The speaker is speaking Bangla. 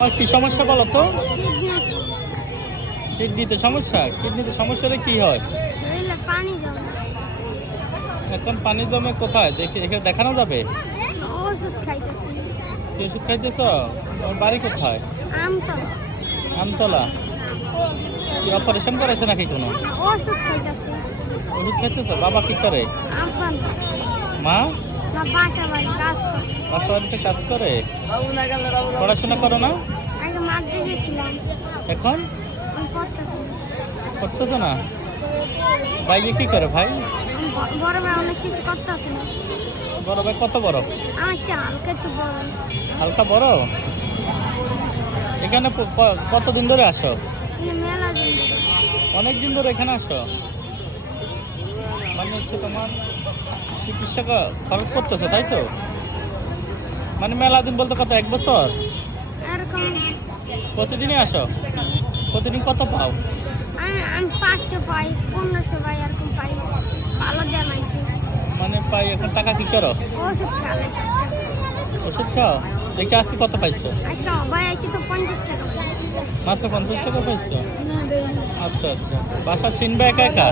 আর কি সমস্যা বলো তো? কিডনির সমস্যা। কিডনিতে সমস্যা? কিডনিতে সমস্যাটা কি হয়? শরীরে পানি জমে। এখন পানি জমে কোথায়? দেখি এখানে দেখানো যাবে? ওষুধ খাইতেছি। কি ওষুধ খাইতেছ? তোমার বাড়ি কোথায়? আমতলা। আমতলা। কি অপারেশন করেছে নাকি কোনো? ওষুধ খাইতেছি। ওষুধ খাইতেছ? বাবা কি করে? আব্বান। মা? মা বাসা বাড়ি কাজ করে। বাসা বাড়িতে কাজ করে? পড়াশোনা করো না? আগে মাদ্রাসে ছিলাম। এখন আমি পড়তেছি। করতেছো না? বাইরে কি করে ভাই? বড় ভাই অনেক কিছু করতেছে না। বড় ভাই কত বড়? আমার চেয়ে হালকা একটু বড়। হালকা বড়? এখানে কতদিন ধরে আসো? কিন্তু মেলা দিন ধরে। অনেক দিন ধরে এখানে আসো? মানে হচ্ছে তোমার চিকিৎসা খরচ করতেছো তাই তো? মানে মেলা দিন বলতে কত, এক বছর? এরকম প্রতিদিনই আসো? প্রতিদিন কত পাও? আমি 500 পাই, 1500 পাই, এরকম পাই। ভালো দেয় মানছি। মানে পাই। এখন টাকা কি করো? ওষুধ খাওয়ালে 60 টাকা। ওষুধ খাও? দেখে আজকে কত পাইছো? আজকে ভাই আইসি তো 50 টাকা পাই। মাত্র 50 টাকা পাইছো? আচ্ছা আচ্ছা। বাসা চিনবে একা একা?